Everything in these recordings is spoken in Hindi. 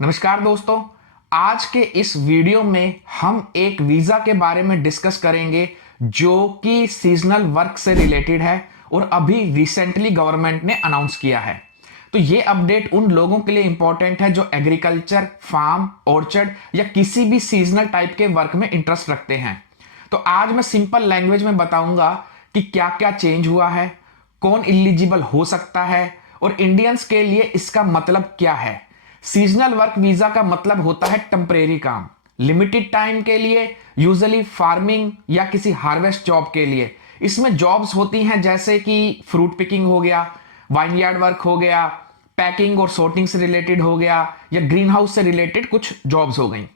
नमस्कार दोस्तों। आज के इस वीडियो में हम एक वीज़ा के बारे में डिस्कस करेंगे जो कि सीजनल वर्क से रिलेटेड है और अभी रिसेंटली गवर्नमेंट ने अनाउंस किया है। तो ये अपडेट उन लोगों के लिए इंपॉर्टेंट है जो एग्रीकल्चर, फार्म, ऑर्चर्ड या किसी भी सीजनल टाइप के वर्क में इंटरेस्ट रखते हैं। तो आज मैं सिंपल लैंग्वेज में बताऊंगा कि क्या क्या चेंज हुआ है, कौन एलिजिबल हो सकता है और इंडियंस के लिए इसका मतलब क्या है। सीजनल वर्क वीजा का मतलब होता है टेम्परेरी काम, लिमिटेड टाइम के लिए, यूजुअली फार्मिंग या किसी हार्वेस्ट जॉब के लिए। इसमें जॉब्स होती हैं जैसे कि फ्रूट पिकिंग हो गया, वाइनयार्ड वर्क हो गया, पैकिंग और सॉर्टिंग से रिलेटेड हो गया या ग्रीन हाउस से रिलेटेड कुछ जॉब्स हो गई।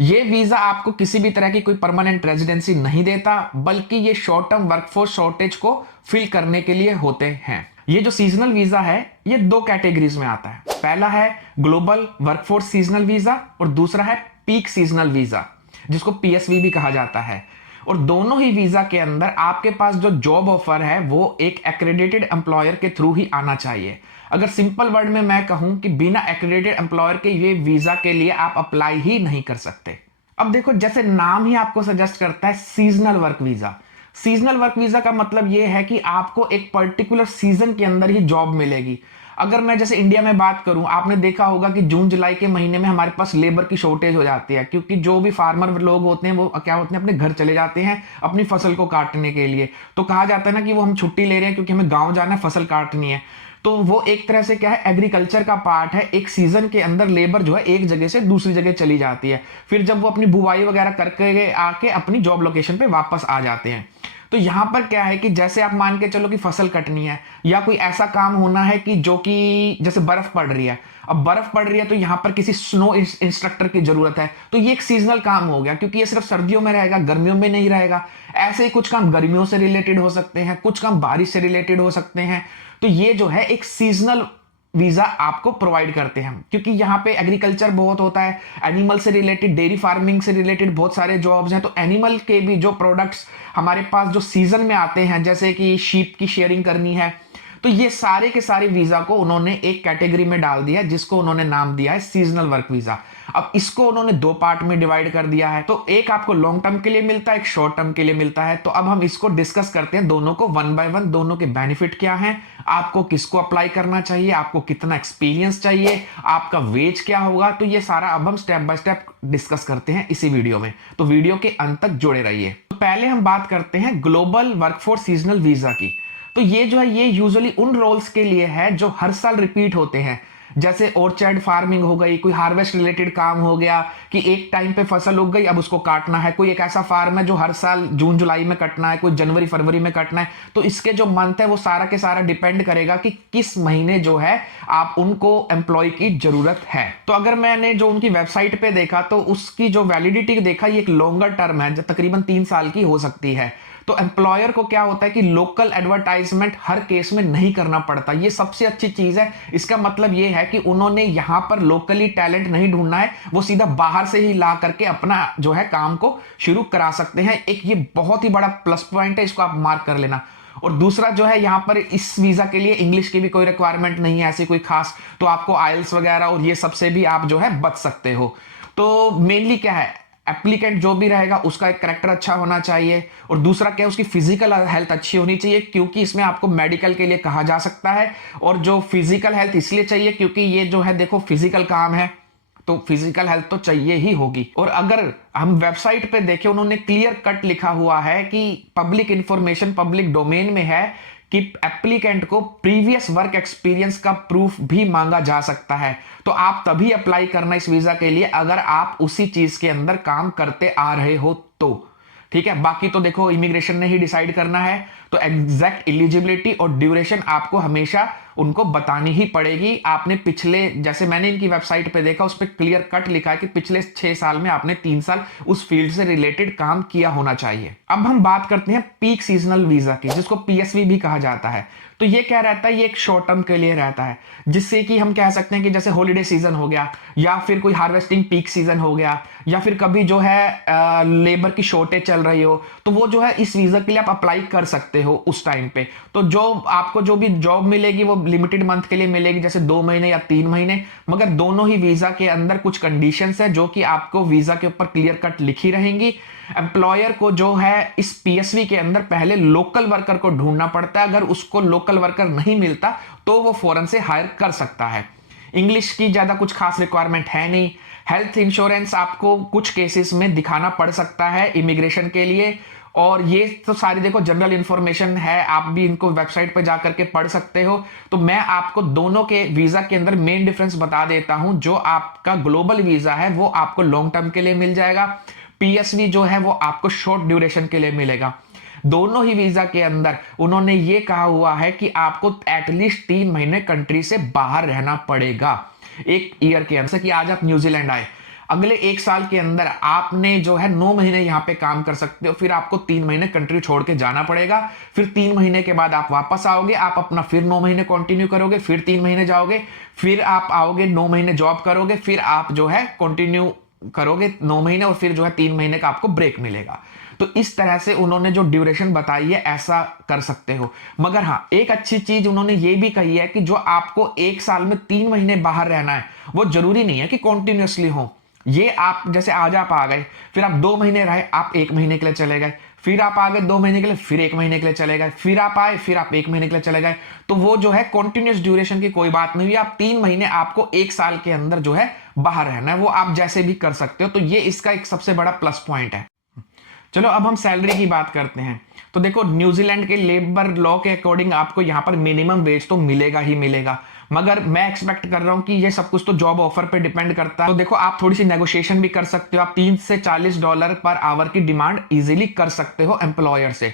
ये वीजा आपको किसी भी तरह की कोई परमानेंट रेजिडेंसी नहीं देता, बल्कि ये शॉर्ट टर्म वर्कफोर्स शॉर्टेज को फिल करने के लिए होते हैं। ये जो सीजनल वीजा है ये दो कैटेगरीज में आता है। पहला है ग्लोबल वर्कफोर्स सीजनल वीजा और दूसरा है पीक सीजनल वीजा जिसको पीएसवी भी कहा जाता है। और दोनों ही वीजा के अंदर आपके पास जो जॉब ऑफर है वो एक एक्रेडिटेड एम्प्लॉयर के थ्रू ही आना चाहिए। अगर सिंपल वर्ड में मैं कहूं कि बिना एक्रेडिटेड एम्प्लॉयर के ये वीजा के लिए आप अप्लाई ही नहीं कर सकते। अब देखो, जैसे नाम ही आपको सजेस्ट करता है seasonal work visa. Seasonal work visa का मतलब यह है कि आपको एक पर्टिकुलर सीजन के अंदर ही जॉब मिलेगी। अगर मैं जैसे इंडिया में बात करूं, आपने देखा होगा कि जून जुलाई के महीने में हमारे पास लेबर की शॉर्टेज हो जाती है, क्योंकि जो भी फार्मर लोग होते हैं वो क्या होते हैं, अपने घर चले जाते हैं अपनी फसल को काटने के लिए। तो कहा जाता है ना कि वो हम छुट्टी ले रहे हैं क्योंकि हमें गाँव जाना है, फसल काटनी है। तो वो एक तरह से क्या है, एग्रीकल्चर का पार्ट है। एक सीजन के अंदर लेबर जो है एक जगह से दूसरी जगह चली जाती है, फिर जब वो अपनी बुवाई वगैरह करके आके अपनी जॉब लोकेशन पे वापस आ जाते हैं। तो यहां पर क्या है कि जैसे आप मान के चलो कि फसल कटनी है या कोई ऐसा काम होना है कि जो कि जैसे बर्फ पड़ रही है। अब बर्फ पड़ रही है तो यहां पर किसी स्नो इंस्ट्रक्टर की जरूरत है, तो ये एक सीजनल काम हो गया क्योंकि ये सिर्फ सर्दियों में रहेगा, गर्मियों में नहीं रहेगा। ऐसे ही कुछ काम गर्मियों से रिलेटेड हो सकते हैं, कुछ काम बारिश से रिलेटेड हो सकते हैं। तो ये जो है एक सीजनल वीजा आपको प्रोवाइड करते हैं क्योंकि यहाँ पे एग्रीकल्चर बहुत होता है, एनिमल से रिलेटेड, डेयरी फार्मिंग से रिलेटेड बहुत सारे जॉब्स हैं। तो एनिमल के भी जो प्रोडक्ट्स हमारे पास जो सीजन में आते हैं, जैसे कि शीप की शेयरिंग करनी है, तो ये सारे के सारे वीजा को उन्होंने एक कैटेगरी में डाल दिया जिसको उन्होंने नाम दिया है सीजनल वर्क वीजा। अब इसको उन्होंने दो पार्ट में डिवाइड कर दिया है, तो एक आपको लॉन्ग टर्म के लिए मिलता है, एक शॉर्ट टर्म के लिए मिलता है। तो अब हम इसको डिस्कस करते हैं दोनों को वन बाय वन, दोनों के बेनिफिट क्या हैं, आपको किसको अप्लाई करना चाहिए, आपको कितना एक्सपीरियंस चाहिए, आपका वेज क्या होगा। तो ये सारा अब हम स्टेप बाय स्टेप डिस्कस करते हैं इसी वीडियो में, तो वीडियो के अंत तक जुड़े रहिए। तो पहले हम बात करते हैं ग्लोबल वर्कफोर्स सीजनल वीजा की। तो ये जो है ये यूजुअली उन रोल्स के लिए है जो हर साल रिपीट होते हैं, जैसे ऑर्चर्ड फार्मिंग हो गई, कोई हार्वेस्ट रिलेटेड काम हो गया कि एक टाइम पे फसल उग गई अब उसको काटना है। कोई एक ऐसा फार्म है जो हर साल जून जुलाई में कटना है, कोई जनवरी फरवरी में कटना है। तो इसके जो मंथ है वो सारा के सारा डिपेंड करेगा कि किस महीने जो है आप उनको एम्प्लॉय की जरूरत है। तो अगर मैंने जो उनकी वेबसाइट पे देखा तो उसकी जो वैलिडिटी देखा ये एक लॉन्गर टर्म है जो तकरीबन 3 साल की हो सकती है। तो एम्प्लॉयर को क्या होता है कि लोकल एडवर्टाइजमेंट हर केस में नहीं करना पड़ता, ये सबसे अच्छी चीज है। इसका मतलब ये है कि उन्होंने यहां पर लोकली टैलेंट नहीं ढूंढना है, वो सीधा बाहर से ही ला करके अपना जो है काम को शुरू करा सकते हैं। एक ये बहुत ही बड़ा प्लस पॉइंट है, इसको आप मार्क कर लेना। और दूसरा जो है यहाँ पर इस वीजा के लिए इंग्लिश की भी कोई रिक्वायरमेंट नहीं है ऐसी कोई खास, तो आपको आइल्स वगैरह और ये सबसे भी आप जो है बच सकते हो। तो मेनली क्या है, एप्लीकेंट जो भी रहेगा उसका एक करेक्टर अच्छा होना चाहिए और दूसरा क्या है, उसकी फिजिकल हेल्थ अच्छी होनी चाहिए क्योंकि इसमें आपको मेडिकल के लिए कहा जा सकता है। और जो फिजिकल हेल्थ इसलिए चाहिए क्योंकि ये जो है देखो फिजिकल काम है, तो फिजिकल हेल्थ तो चाहिए ही होगी। और अगर हम वेबसाइट पे देखें उन्होंने क्लियर कट लिखा हुआ है कि पब्लिक इंफॉर्मेशन पब्लिक डोमेन में है कि एप्लीकेंट को प्रीवियस वर्क एक्सपीरियंस का प्रूफ भी मांगा जा सकता है। तो आप तभी अप्लाई करना इस वीजा के लिए अगर आप उसी चीज के अंदर काम करते आ रहे हो तो, ठीक है। बाकी तो देखो इमिग्रेशन ने ही डिसाइड करना है, तो एग्जैक्ट एलिजिबिलिटी और ड्यूरेशन आपको हमेशा उनको बतानी ही पड़ेगी। आपने पिछले, जैसे मैंने इनकी वेबसाइट पे देखा उस पर क्लियर कट लिखा है कि पिछले 6 साल में आपने 3 साल उस फील्ड से रिलेटेड काम किया होना चाहिए। अब हम बात करते हैं पीक सीजनल वीजा की जिसको पीएसवी भी कहा जाता है। तो ये क्या रहता है, ये एक शॉर्ट टर्म के लिए रहता है, जिससे कि हम कह सकते हैं कि जैसे हॉलीडे सीजन हो गया, या फिर कोई हार्वेस्टिंग पीक सीजन हो गया, या फिर कभी जो है लेबर की शॉर्टेज चल रही हो, तो वो जो है इस वीजा के लिए आप अप्लाई कर सकते हो उस टाइम पे। तो जो आपको जो भी जॉब मिलेगी वो लिमिटेड मंथ के लिए मिलेगी, जैसे 2 महीने या 3 महीने, मगर दोनों ही वीजा के अंदर कुछ कंडीशंस है जो कि आपको वीजा के ऊपर क्लियर कट लिखी रहेंगी। एम्प्लॉयर को जो है इस पीएसवी के अंदर पहले लोकल वर्कर को ढूंढना पड़ता है, अगर उसको लोकल वर्कर नहीं मिलता तो वो फौरन से हायर कर सकता है। इंग्लिश की ज्यादा कुछ खास रिक्वायरमेंट है नहीं। हेल्थ इंश्योरेंस आपको कुछ केसेस में दिखाना पड़ सकता है इमिग्रेशन के लिए, और ये तो सारी देखो जनरल इंफॉर्मेशन है, आप भी इनको वेबसाइट पे जाकर के पढ़ सकते हो। तो मैं आपको दोनों के वीजा के अंदर मेन डिफरेंस बता देता हूं। जो आपका ग्लोबल वीजा है वो आपको लॉन्ग टर्म के लिए मिल जाएगा, पीएसवी जो है वो आपको शॉर्ट ड्यूरेशन के लिए मिलेगा। दोनों ही वीजा के अंदर उन्होंने ये कहा हुआ है कि आपको एटलीस्ट 3 महीने कंट्री से बाहर रहना पड़ेगा एक ईयर के अंदर। कि आज आप न्यूजीलैंड आए, अगले 1 साल के अंदर आपने जो है 9 महीने यहां पे काम कर सकते हो, फिर आपको 3 महीने कंट्री छोड़ के जाना पड़ेगा, फिर 3 महीने के बाद आप वापस आओगे, आप अपना फिर 9 महीने कंटिन्यू करोगे, फिर 3 महीने जाओगे, फिर आप आओगे 9 महीने जॉब करोगे, फिर आप जो है कंटिन्यू करोगे 9 महीने, और फिर जो है 3 महीने का आपको ब्रेक मिलेगा। तो इस तरह से उन्होंने जो ड्यूरेशन बताई है ऐसा कर सकते हो। मगर हाँ, एक अच्छी चीज उन्होंने ये भी कही है कि जो आपको 1 साल में 3 महीने बाहर रहना है वो जरूरी नहीं है कि कॉन्टिन्यूसली हो। ये आप जैसे आज आप आ गए, फिर आप 2 महीने रहे, आप 1 महीने के लिए चले गए, फिर आप आ गए 2 महीने के लिए, फिर 1 महीने के लिए चले गए, फिर आप आए, फिर आप 1 महीने के लिए चले गए, तो वो जो है कॉन्टिन्यूस ड्यूरेशन की कोई बात नहीं हुई। आप 3 महीने आपको 1 साल के अंदर जो है बाहर रहना है, वो आप जैसे भी कर सकते हो। तो ये इसका एक सबसे बड़ा प्लस पॉइंट है। चलो अब हम सैलरी की बात करते हैं। तो देखो, न्यूजीलैंड के लेबर लॉ के अकॉर्डिंग आपको यहां पर मिनिमम वेज तो मिलेगा ही मिलेगा, मगर मैं एक्सपेक्ट कर रहा हूं कि ये सब कुछ तो जॉब ऑफर पे डिपेंड करता है। तो देखो, आप थोड़ी सी नेगोशिएशन भी कर सकते हो, आप $30 से $40 पर आवर की डिमांड इजीली कर सकते हो एम्प्लॉयर से।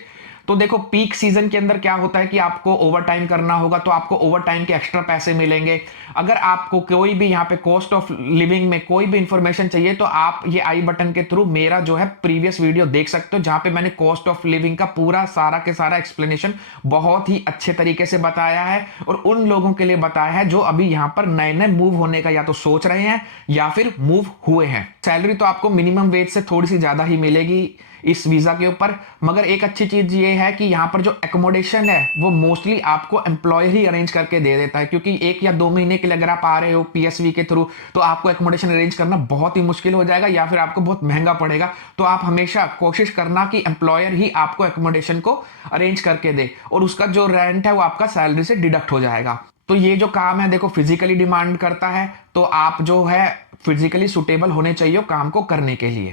तो देखो, पीक सीजन के अंदर क्या होता है कि आपको ओवर टाइम करना होगा, तो आपको ओवर टाइम के एक्स्ट्रा पैसे मिलेंगे। अगर आपको कोई भी यहाँ पे कॉस्ट ऑफ लिविंग में कोई भी इंफॉर्मेशन चाहिए, तो आप ये आई बटन के थ्रू मेरा जो है प्रीवियस वीडियो देख सकते हो, जहां पे मैंने कॉस्ट ऑफ लिविंग का पूरा सारा के सारा एक्सप्लेनेशन बहुत ही अच्छे तरीके से बताया है, और उन लोगों के लिए बताया है जो अभी यहाँ पर नए नए मूव होने का या तो सोच रहे हैं या फिर मूव हुए हैं। सैलरी तो आपको मिनिमम वेज से थोड़ी सी ज्यादा ही मिलेगी इस वीजा के ऊपर, मगर एक अच्छी चीज ये है कि यहाँ पर जो एकोमोडेशन है वो मोस्टली आपको एम्प्लॉयर ही अरेंज करके दे देता है, क्योंकि 1 या 2 महीने के लिए अगर आप आ रहे हो पीएसवी के थ्रू, तो आपको एकोमोडेशन अरेंज करना बहुत ही मुश्किल हो जाएगा या फिर आपको बहुत महंगा पड़ेगा। तो आप हमेशा कोशिश करना कि एम्प्लॉयर ही आपको एकोमोडेशन को अरेंज करके दे, और उसका जो रेंट है वो आपका सैलरी से डिडक्ट हो जाएगा। तो ये जो काम है देखो फिजिकली डिमांड करता है, तो आप जो है फिजिकली सुटेबल होने चाहिए काम को करने के लिए।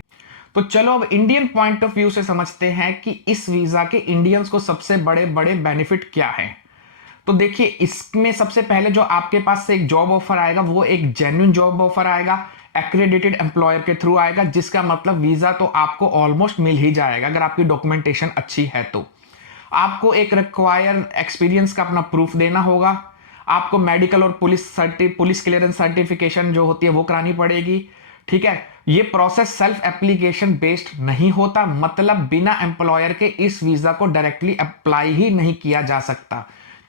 तो चलो अब इंडियन पॉइंट ऑफ व्यू से समझते हैं कि इस वीजा के इंडियंस को सबसे बड़े बड़े बेनिफिट क्या है। तो देखिए, इसमें सबसे पहले जो आपके पास से एक जॉब ऑफर आएगा वो एक जेन्युइन जॉब ऑफर आएगा, एक्रेडिटेड एम्प्लॉयर के थ्रू आएगा, जिसका मतलब वीजा तो आपको ऑलमोस्ट मिल ही जाएगा अगर आपकी डॉक्यूमेंटेशन अच्छी है। तो आपको एक रिक्वायर एक्सपीरियंस का अपना प्रूफ देना होगा, आपको मेडिकल और पुलिस क्लियरेंस सर्टिफिकेशन जो होती है वो करानी पड़ेगी। ठीक है, ये प्रोसेस सेल्फ एप्लीकेशन बेस्ड नहीं होता, मतलब बिना एम्प्लॉयर के इस वीजा को डायरेक्टली अप्लाई ही नहीं किया जा सकता।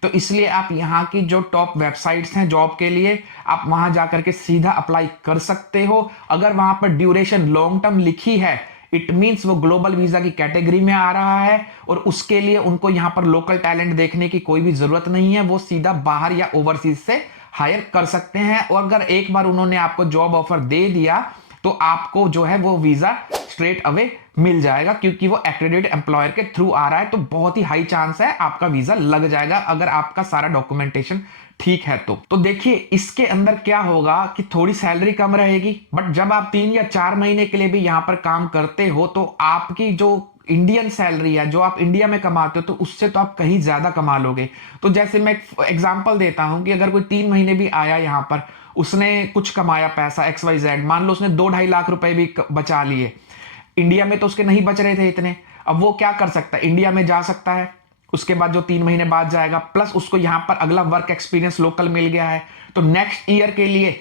तो इसलिए आप यहाँ की जो टॉप वेबसाइट्स हैं जॉब के लिए, आप वहां जाकर के सीधा अप्लाई कर सकते हो। अगर वहां पर ड्यूरेशन लॉन्ग टर्म लिखी है, इट मींस वो ग्लोबल वीजा की कैटेगरी में आ रहा है, और उसके लिए उनको यहाँ पर लोकल टैलेंट देखने की कोई भी जरूरत नहीं है, वो सीधा बाहर या ओवरसीज से हायर कर सकते हैं। और अगर एक बार उन्होंने आपको जॉब ऑफर दे दिया तो आपको जो है वो वीजा स्ट्रेट अवे मिल जाएगा, क्योंकि वो एक्रेडिटेड एम्प्लॉयर के थ्रू आ रहा है। तो बहुत ही हाई चांस है आपका वीजा लग जाएगा अगर आपका सारा डॉक्यूमेंटेशन ठीक है। तो देखिए, इसके अंदर क्या होगा कि थोड़ी सैलरी कम रहेगी, बट जब आप 3 या 4 महीने के लिए भी यहां पर काम करते हो तो आपकी जो इंडियन सैलरी है जो आप इंडिया में कमाते हो, तो उससे तो आप कहीं ज्यादा कमा लोगे। तो जैसे मैं एग्जांपल देता हूं कि अगर कोई 3 महीने भी आया यहां पर, उसने कुछ कमाया पैसा XYZ, मान लो उसने 2-2.5 लाख रुपए भी बचा लिए, इंडिया में तो उसके नहीं बच रहे थे इतने, अब वो क्या कर सकता है, इंडिया में जा सकता है, उसके बाद जो 3 महीने बाद जाएगा, प्लस उसको यहां पर अगला वर्क एक्सपीरियंस लोकल मिल गया है, तो नेक्स्ट ईयर के लिए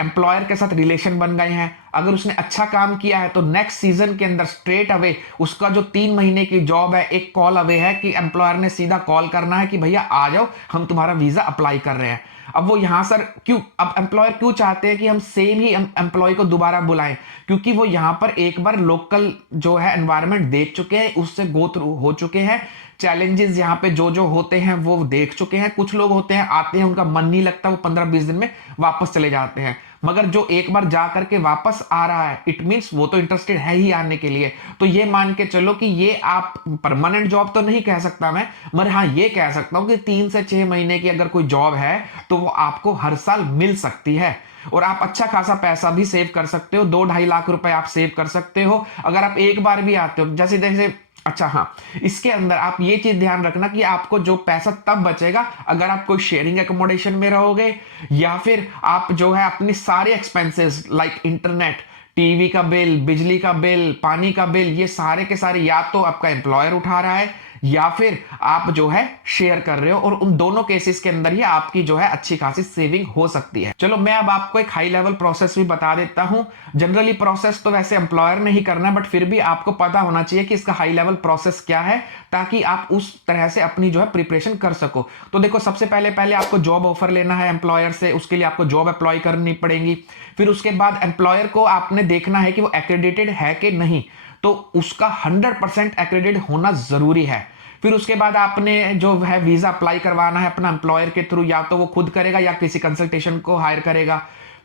एम्प्लॉयर के साथ रिलेशन बन गए हैं, अगर उसने अच्छा काम किया है तो नेक्स्ट सीजन के अंदर स्ट्रेट अवे उसका जो 3 महीने की जॉब है एक कॉल अवे है कि एम्प्लॉयर ने सीधा कॉल करना है कि भैया आ जाओ, हम तुम्हारा वीजा अप्लाई कर रहे हैं। अब वो यहां सर क्यों, अब एम्प्लॉयर क्यों चाहते हैं कि हम सेम ही एम्प्लॉय को दोबारा बुलाएं, क्योंकि वो यहां पर एक बार लोकल जो है एनवायरनमेंट देख चुके हैं, उससे गो थ्रू हो चुके हैं, चैलेंजेस यहाँ पे जो जो होते हैं वो देख चुके हैं। कुछ लोग होते हैं आते हैं, उनका मन नहीं लगता, वो 15-20 दिन में वापस चले जाते हैं, मगर जो एक बार जा करके वापस आ रहा है इट मींस वो तो इंटरेस्टेड है ही आने के लिए। तो ये मान के चलो कि ये आप परमानेंट जॉब तो नहीं कह सकता मैं, मगर हाँ ये कह सकता हूं कि 3 से 6 महीने की अगर कोई जॉब है तो वो आपको हर साल मिल सकती है और आप अच्छा खासा पैसा भी सेव कर सकते हो, 2-2.5 लाख रुपए आप सेव कर सकते हो अगर आप एक बार भी आते हो। जैसे जैसे अच्छा हाँ, इसके अंदर आप ये चीज ध्यान रखना कि आपको जो पैसा तब बचेगा अगर आप कोई शेयरिंग एकोमोडेशन में रहोगे, या फिर आप जो है अपनी सारे एक्सपेंसेस लाइक इंटरनेट, टीवी का बिल, बिजली का बिल, पानी का बिल, ये सारे के सारे या तो आपका एम्प्लॉयर उठा रहा है या फिर आप जो है शेयर कर रहे हो, और उन दोनों केसेस के अंदर ही आपकी जो है अच्छी खासी सेविंग हो सकती है। चलो मैं अब आपको एक हाई लेवल प्रोसेस भी बता देता हूं। जनरली प्रोसेस तो वैसे एम्प्लॉयर ने ही करना है, बट फिर भी आपको पता होना चाहिए कि इसका हाई लेवल प्रोसेस क्या है, ताकि आप उस तरह से अपनी जो है प्रिपरेशन कर सको। तो देखो सबसे पहले पहले आपको जॉब ऑफर लेना है एम्प्लॉयर से, उसके लिए आपको जॉब अप्लाई करनी पड़ेगी। फिर उसके बाद एम्प्लॉयर को आपने देखना है कि वो एक्रेडिटेड है कि नहीं, तो उसका 100% एक्रेडिटेड होना जरूरी है। फिर उसके बाद आपने जो है वीजा अप्लाई करवाना है अपना एम्प्लॉयर के थ्रू, या तो वो खुद करेगा या किसी कंसल्टेशन को हायर करेगा।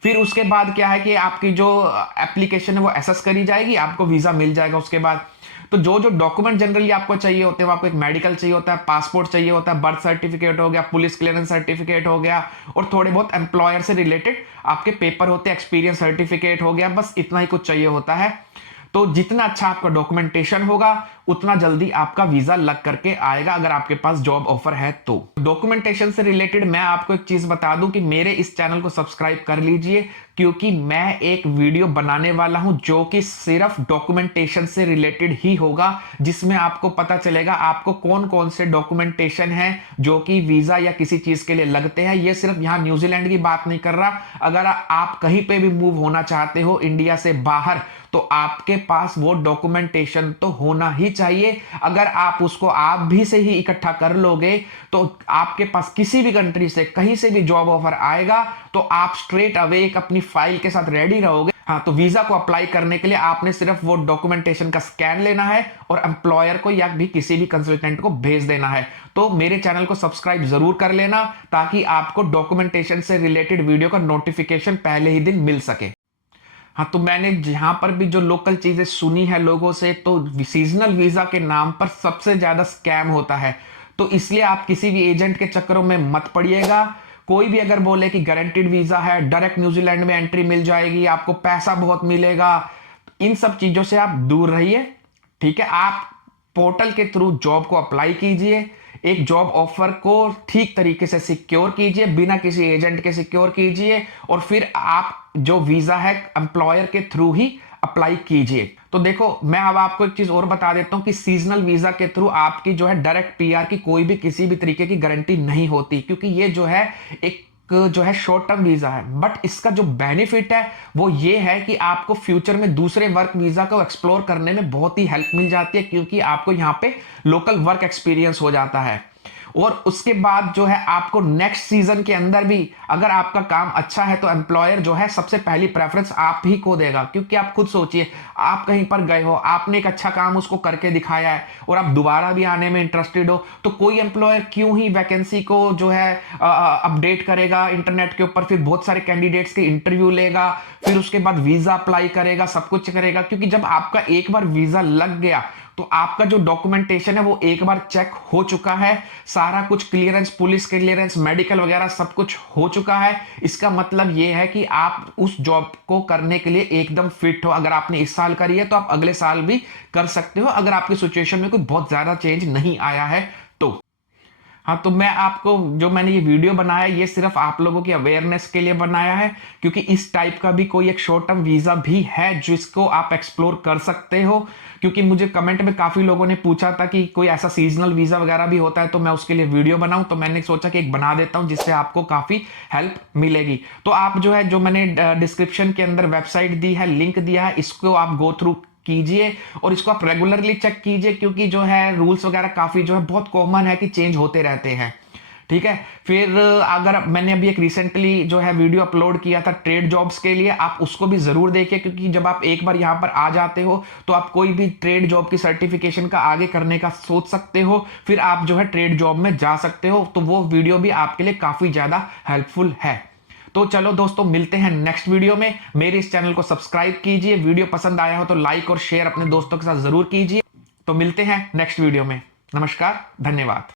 फिर उसके बाद क्या है कि आपकी जो एप्लीकेशन है वो एसेस करी जाएगी, आपको वीजा मिल जाएगा। उसके बाद तो जो जो डॉक्यूमेंट जनरली आपको चाहिए होते हैं, आपको एक मेडिकल चाहिए होता है, पासपोर्ट चाहिए होता है, बर्थ सर्टिफिकेट हो गया, पुलिस क्लियरेंस सर्टिफिकेट हो गया, और थोड़े बहुत एम्प्लॉयर से रिलेटेड आपके पेपर होते हैं, एक्सपीरियंस सर्टिफिकेट हो गया, बस इतना ही कुछ चाहिए होता है। तो जितना अच्छा आपका डॉक्यूमेंटेशन होगा उतना जल्दी आपका वीजा लग करके आएगा अगर आपके पास जॉब ऑफर है तो। डॉक्यूमेंटेशन से रिलेटेड मैं आपको एक चीज बता दूं कि मेरे इस चैनल को सब्सक्राइब कर लीजिए, क्योंकि मैं एक वीडियो बनाने वाला हूं जो कि सिर्फ डॉक्यूमेंटेशन से रिलेटेड ही होगा, जिसमें आपको पता चलेगा आपको कौन कौन से डॉक्यूमेंटेशन है जो कि वीजा या किसी चीज के लिए लगते हैं। ये सिर्फ यहां न्यूजीलैंड की बात नहीं कर रहा, अगर आप कहीं पे भी मूव होना चाहते हो इंडिया से बाहर तो आपके पास वो डॉक्यूमेंटेशन तो होना ही चाहिए। अगर आप उसको आप भी से ही इकट्ठा कर लोगे तो आपके पास किसी भी कंट्री से कहीं से भी जॉब ऑफर आएगा तो आप स्ट्रेट अवे एक अपनी फाइल के साथ रेडी रहोगे। हाँ, तो वीजा को अप्लाई करने के लिए आपने सिर्फ वो डॉक्यूमेंटेशन का स्कैन लेना है और एम्प्लॉयर को या भी किसी भी कंसल्टेंट को भेज देना है। तो मेरे चैनल को सब्सक्राइब जरूर कर लेना ताकि आपको डॉक्यूमेंटेशन से रिलेटेड वीडियो का नोटिफिकेशन पहले ही दिन मिल सके। हाँ, तो मैंने जहां पर भी जो लोकल चीजें सुनी है लोगों से, तो सीजनल वीजा के नाम पर सबसे ज्यादा स्कैम होता है, तो इसलिए आप किसी भी एजेंट के चक्करों में मत पड़िएगा। कोई भी अगर बोले कि गारंटीड वीजा है, डायरेक्ट न्यूजीलैंड में एंट्री मिल जाएगी, आपको पैसा बहुत मिलेगा, इन सब चीजों से आप दूर रहिए। ठीक है, आप पोर्टल के थ्रू जॉब को अप्लाई कीजिए, एक जॉब ऑफर को ठीक तरीके से सिक्योर कीजिए, बिना किसी एजेंट के सिक्योर कीजिए, और फिर आप जो वीजा है एम्प्लॉयर के थ्रू ही अप्लाई कीजिए। तो देखो मैं अब आपको एक चीज और बता देता हूं कि सीजनल वीजा के थ्रू आपकी जो है डायरेक्ट पीआर की कोई भी किसी भी तरीके की गारंटी नहीं होती, क्योंकि ये जो है एक जो है शॉर्ट टर्म वीजा है। बट इसका जो बेनिफिट है वो ये है कि आपको फ्यूचर में दूसरे वर्क वीजा को एक्सप्लोर करने में बहुत ही हेल्प मिल जाती है, क्योंकि आपको यहां पे लोकल वर्क एक्सपीरियंस हो जाता है। और उसके बाद जो है आपको नेक्स्ट सीजन के अंदर भी अगर आपका काम अच्छा है तो एम्प्लॉयर जो है सबसे पहली प्रेफरेंस आप ही को देगा, क्योंकि आप खुद सोचिए, आप कहीं पर गए हो, आपने एक अच्छा काम उसको करके दिखाया है और आप दोबारा भी आने में इंटरेस्टेड हो, तो कोई एम्प्लॉयर क्यों ही वैकेंसी को जो है अपडेट करेगा इंटरनेट के ऊपर, फिर बहुत सारे कैंडिडेट्स के इंटरव्यू लेगा, फिर उसके बाद वीजा अप्लाई करेगा, सब कुछ करेगा। क्योंकि जब आपका एक बार वीजा लग गया तो आपका जो डॉक्यूमेंटेशन है वो एक बार चेक हो चुका है, सारा कुछ क्लियरेंस, पुलिस क्लियरेंस, मेडिकल वगैरह सब कुछ हो चुका है। इसका मतलब ये है कि आप उस जॉब को करने के लिए एकदम फिट हो। अगर आपने इस साल करी है तो आप अगले साल भी कर सकते हो, अगर आपकी सिचुएशन में कोई बहुत ज्यादा चेंज नहीं आया है तो। हाँ, तो मैं आपको जो मैंने ये वीडियो बनाया ये सिर्फ आप लोगों की अवेयरनेस के लिए बनाया है, क्योंकि इस टाइप का भी कोई एक शॉर्ट टर्म वीजा भी है जिसको आप एक्सप्लोर कर सकते हो। क्योंकि मुझे कमेंट में काफी लोगों ने पूछा था कि कोई ऐसा सीजनल वीजा वगैरह भी होता है तो मैं उसके लिए वीडियो बनाऊं, तो मैंने सोचा कि एक बना देता हूं जिससे आपको काफी हेल्प मिलेगी। तो आप जो है, जो मैंने डिस्क्रिप्शन के अंदर वेबसाइट दी है, लिंक दिया है, इसको आप गो थ्रू कीजिए और इसको आप रेगुलरली चेक कीजिए, क्योंकि जो है रूल्स वगैरह काफी जो है बहुत कॉमन है कि चेंज होते रहते हैं। ठीक है। फिर अगर मैंने अभी एक रिसेंटली जो है वीडियो अपलोड किया था ट्रेड जॉब्स के लिए, आप उसको भी जरूर देखिए, क्योंकि जब आप एक बार यहां पर आ जाते हो तो आप कोई भी ट्रेड जॉब की सर्टिफिकेशन का आगे करने का सोच सकते हो, फिर आप जो है ट्रेड जॉब में जा सकते हो। तो वो वीडियो भी आपके लिए काफी ज्यादा हेल्पफुल है। तो चलो दोस्तों, मिलते हैं नेक्स्ट वीडियो में। मेरे इस चैनल को सब्सक्राइब कीजिए, वीडियो पसंद आया हो तो लाइक और शेयर अपने दोस्तों के साथ जरूर कीजिए। तो मिलते हैं नेक्स्ट वीडियो में। नमस्कार, धन्यवाद।